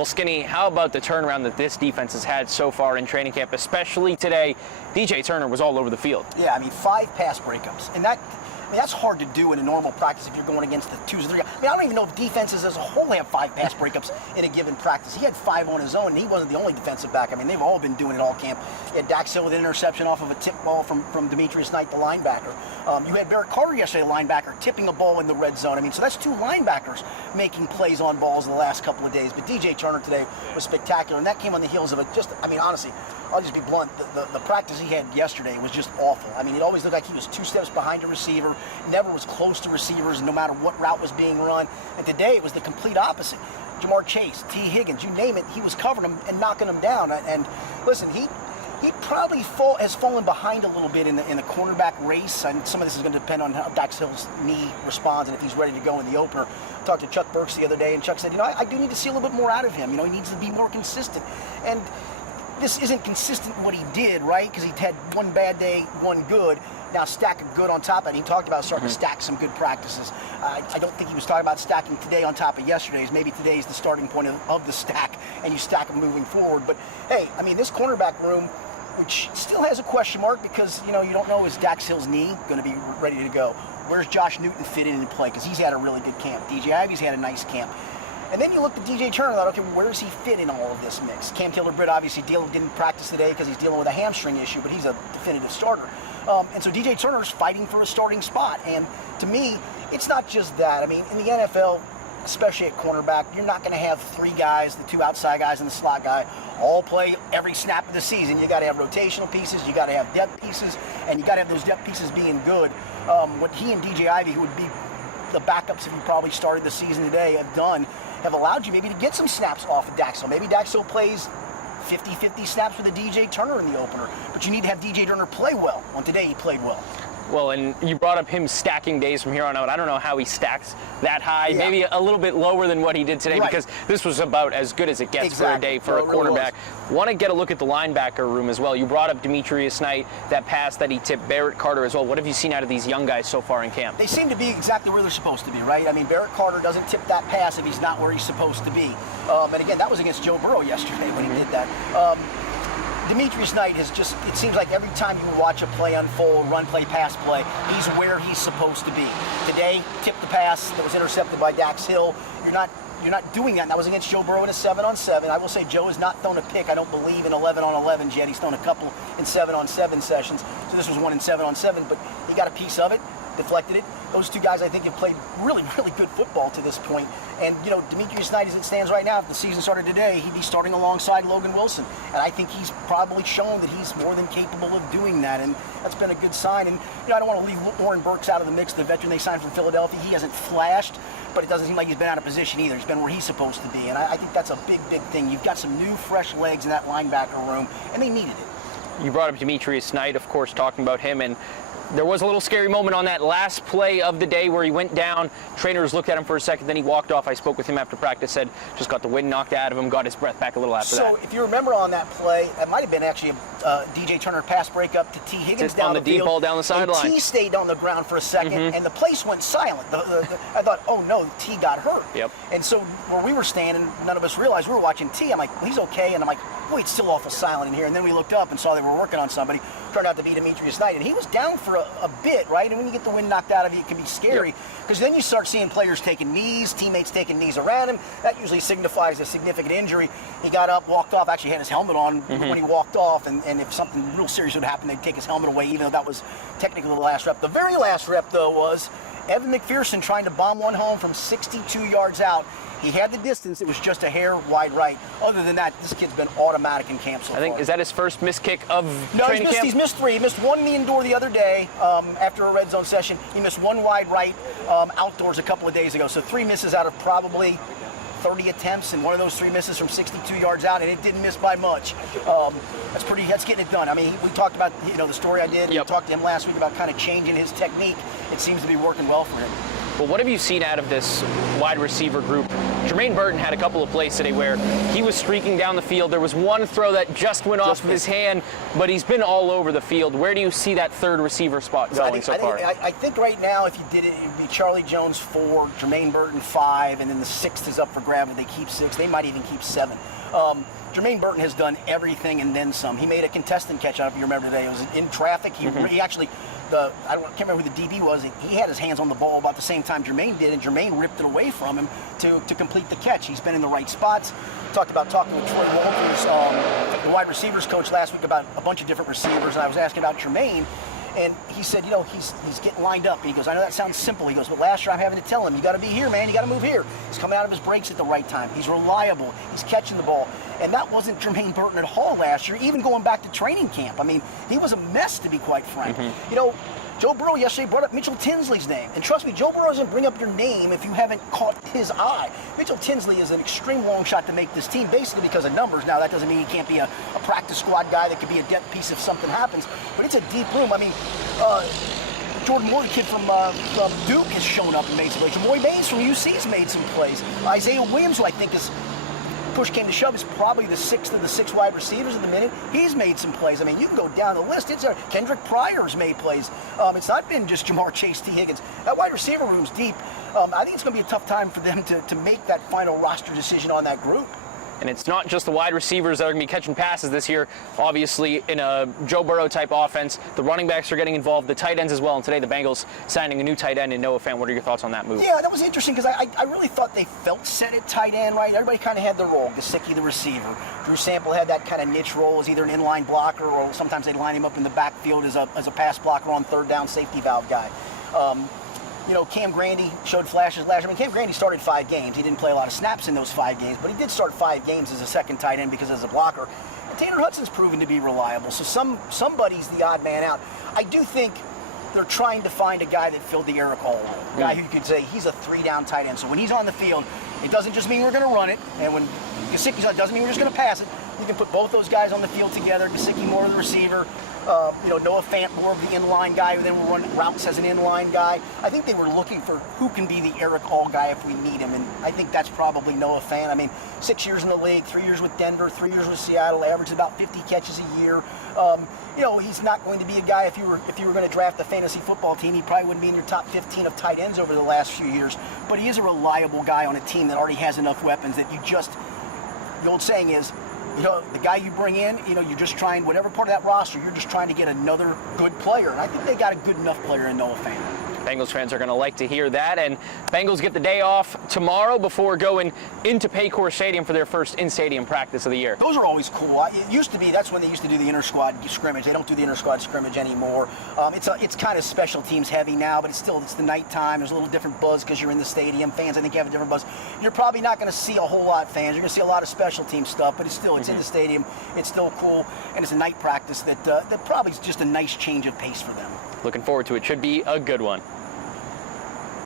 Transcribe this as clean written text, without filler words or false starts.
Well, Skinny, how about the turnaround that this defense has had so far in training camp, especially today? DJ Turner was all over the field. Yeah, I mean, 5 pass breakups. And that's hard to do in a normal practice if you're going against the 2s or 3. I mean, I don't even know if defenses as a whole have 5 pass breakups in a given practice. He had 5 on his own, and he wasn't the only defensive back. I mean, they've all been doing it all camp. You had Dax Hill with an interception off of a tip ball from Demetrius Knight, the linebacker. You had Barrett Carter yesterday, the linebacker, tipping a ball in the red zone. I mean, so that's 2 linebackers making plays on balls in the last couple of days. But DJ Turner today was spectacular, and that came on the heels of it. I mean, honestly, I'll just be blunt. The practice he had yesterday was just awful. I mean, it always looked like he was 2 steps behind a receiver, never was close to receivers no matter what route was being run. And today it was the complete opposite. Jamar Chase, T. Higgins, you name it, he was covering them and knocking them down. And listen, he probably has fallen behind a little bit in the cornerback race, and some of this is going to depend on how Dax Hill's knee responds and if he's ready to go in the opener. I talked to Chuck Burks the other day, and Chuck said, I do need to see a little bit more out of him. He needs to be more consistent. And this isn't consistent what he did, right? Because he had one bad day, one good. Now stack a good on top of it. He talked about starting to stack some good practices. I don't think he was talking about stacking today on top of yesterday's. Maybe today's the starting point of the stack, and you stack them moving forward. But hey, I mean, this cornerback room, which still has a question mark because, you don't know, is Dax Hill's knee going to be ready to go? Where's Josh Newton fit in play? Because he's had a really good camp. DJ Ivy's had a nice camp. And then you look at DJ Turner and thought, okay, where does he fit in all of this mix? Cam Taylor-Britt obviously didn't practice today because he's dealing with a hamstring issue, but he's a definitive starter. And so DJ Turner's fighting for a starting spot. And to me, it's not just that. I mean, in the NFL, especially at cornerback, you're not going to have 3 guys, the 2 outside guys and the slot guy, all play every snap of the season. You got to have rotational pieces, you got to have depth pieces, and you got to have those depth pieces being good. What he and DJ Ivy, who would be the backups if you probably started the season today, have allowed you maybe to get some snaps off of Dax Hill. Maybe Dax Hill plays 50-50 snaps with a DJ Turner in the opener, but you need to have DJ Turner play well. On today, he played well. Well, and you brought up him stacking days from here on out. I don't know how he stacks that high, yeah. Maybe a little bit lower than what he did today, right. Because this was about as good as it gets for a day for a quarterback. Want to get a look at the linebacker room as well. You brought up Demetrius Knight, that pass that he tipped Barrett Carter as well. What have you seen out of these young guys so far in camp? They seem to be exactly where they're supposed to be, right? I mean, Barrett Carter doesn't tip that pass if he's not where he's supposed to be. And again, that was against Joe Burrow yesterday when he did that. Demetrius Knight has just, it seems like every time you watch a play unfold, run play, pass play, he's where he's supposed to be. Today, tipped the pass that was intercepted by Dax Hill. You're not doing that. And that was against Joe Burrow in a 7-on-7. I will say Joe has not thrown a pick, I don't believe, in 11-on-11s yet. He's thrown a couple in 7-on-7 sessions. So this was one in 7-on-7, but he got a piece of it, deflected it. Those 2 guys, I think, have played really, really good football to this point. And, Demetrius Knight, as it stands right now, if the season started today, he'd be starting alongside Logan Wilson. And I think he's probably shown that he's more than capable of doing that. And that's been a good sign. And, I don't want to leave Warren Burks out of the mix, the veteran they signed from Philadelphia. He hasn't flashed, but it doesn't seem like he's been out of position either. He's been where he's supposed to be. And I think that's a big, big thing. You've got some new, fresh legs in that linebacker room, and they needed it. You brought up Demetrius Knight, of course, talking about him, and there was a little scary moment on that last play of the day where he went down. Trainers looked at him for a second, then he walked off. I spoke with him after practice, said just got the wind knocked out of him, got his breath back a little after that. So if you remember on that play, that might have been actually a DJ Turner pass breakup to T. Higgins down the field. On the deep ball down the sideline. T stayed on the ground for a second, and the place went silent. I thought, oh no, T got hurt. Yep. And so where we were standing, none of us realized we were watching T. I'm like, well, he's okay. And I'm like, oh, it's still awful silent in here. And then we looked up and saw they were working on somebody. Turned out to be Demetrius Knight, and he was down for a bit, right? And when you get the wind knocked out of you, it can be scary, because then you start seeing players taking knees, teammates taking knees around him. That usually signifies a significant injury. He got up, walked off, actually had his helmet on when he walked off, and if something real serious would happen, they'd take his helmet away, even though that was technically the last rep. The very last rep, though, was Evan McPherson trying to bomb one home from 62 yards out. He had the distance. It was just a hair wide right. Other than that, this kid's been automatic in camp so far. I think, is that his first missed kick of training camp? No, he's missed 3. He missed 1 in the indoor the other day after a red zone session. He missed 1 wide right outdoors a couple of days ago. So 3 misses out of probably 30 attempts, and one of those 3 misses from 62 yards out, and it didn't miss by much. That's getting it done. I mean, we talked about the story I did. Yep. We talked to him last week about kind of changing his technique. It seems to be working well for him. But what have you seen out of this wide receiver group? Jermaine Burton had a couple of plays today where he was streaking down the field. There was one throw that just went off of his hand, but he's been all over the field. Where do you see that third receiver spot going so far? I think right now, if you did it, it would be Charlie Jones 4, Jermaine Burton 5, and then the 6th is up for grab. If they keep 6, they might even keep 7. Jermaine Burton has done everything and then some. He made a contestant catch, I don't know if you remember today. It was in traffic. He actually, I can't remember who the DB was. He had his hands on the ball about the same time Jermaine did, and Jermaine ripped it away from him to complete the catch. He's been in the right spots. Talked about talking with Troy Walters, the wide receivers coach, last week about a bunch of different receivers, and I was asking about Jermaine. And he said, he's getting lined up. He goes, I know that sounds simple. He goes, but last year I'm having to tell him, you got to be here, man. You got to move here. He's coming out of his breaks at the right time. He's reliable. He's catching the ball. And that wasn't Jermaine Burton at all last year, even going back to training camp. I mean, he was a mess, to be quite frank. Joe Burrow yesterday brought up Mitchell Tinsley's name. And trust me, Joe Burrow doesn't bring up your name if you haven't caught his eye. Mitchell Tinsley is an extreme long shot to make this team, basically because of numbers. Now, that doesn't mean he can't be a practice squad guy that could be a depth piece if something happens. But it's a deep room. I mean, Jordan Moore, the kid from Duke, has shown up and made some plays. Jamoy Baines from UC has made some plays. Isaiah Williams, who I think is, push came to shove, is probably the 6th of the 6 wide receivers in the minute. He's made some plays. I mean, you can go down the list. It's Kendrick Pryor's made plays. It's not been just Jamar Chase, T. Higgins. That wide receiver room's deep. I think it's going to be a tough time for them to make that final roster decision on that group. And it's not just the wide receivers that are going to be catching passes this year. Obviously, in a Joe Burrow-type offense, the running backs are getting involved, the tight ends as well. And today, the Bengals signing a new tight end in Noah Fant. What are your thoughts on that move? Yeah, that was interesting because I really thought they felt set at tight end, right? Everybody kind of had their role. Gesicki, the receiver. Drew Sample had that kind of niche role as either an inline blocker or sometimes they'd line him up in the backfield as a pass blocker on third down safety valve guy. Cam Grandy showed flashes last year. I mean, Cam Grandy started 5 games. He didn't play a lot of snaps in those 5 games, but he did start 5 games as a second tight end because as a blocker. And Tanner Hudson's proven to be reliable, so somebody's the odd man out. I do think they're trying to find a guy that filled the Eric Hall role, a guy who you could say he's a 3-down tight end. So when he's on the field, it doesn't just mean we're going to run it, and when Gesicki's on, it doesn't mean we're just going to pass it. You can put both those guys on the field together. Gesicki more of the receiver. Noah Fant more of the inline guy who then will run routes as an inline guy. I think they were looking for who can be the Eric Hall guy if we need him, and I think that's probably Noah Fant. I mean, 6 years in the league, 3 years with Denver, 3 years with Seattle, averages about 50 catches a year. He's not going to be a guy, if you were going to draft a fantasy football team, he probably wouldn't be in your top 15 of tight ends over the last few years, but he is a reliable guy on a team that already has enough weapons that the old saying is, the guy you bring in, you're just trying, whatever part of that roster, you're just trying to get another good player. And I think they got a good enough player in Noah Fant. Bengals fans are going to like to hear that. And Bengals get the day off tomorrow before going into Paycor Stadium for their first in-stadium practice of the year. Those are always cool. It used to be, that's when they used to do the inter-squad scrimmage. They don't do the inter-squad scrimmage anymore. It's kind of special teams heavy now, but it's the nighttime. There's a little different buzz because you're in the stadium. Fans, I think, have a different buzz. You're probably not going to see a whole lot of fans. You're going to see a lot of special team stuff, but it's in the stadium. It's still cool, and it's a night practice that probably is just a nice change of pace for them. Looking forward to it. Should be a good one.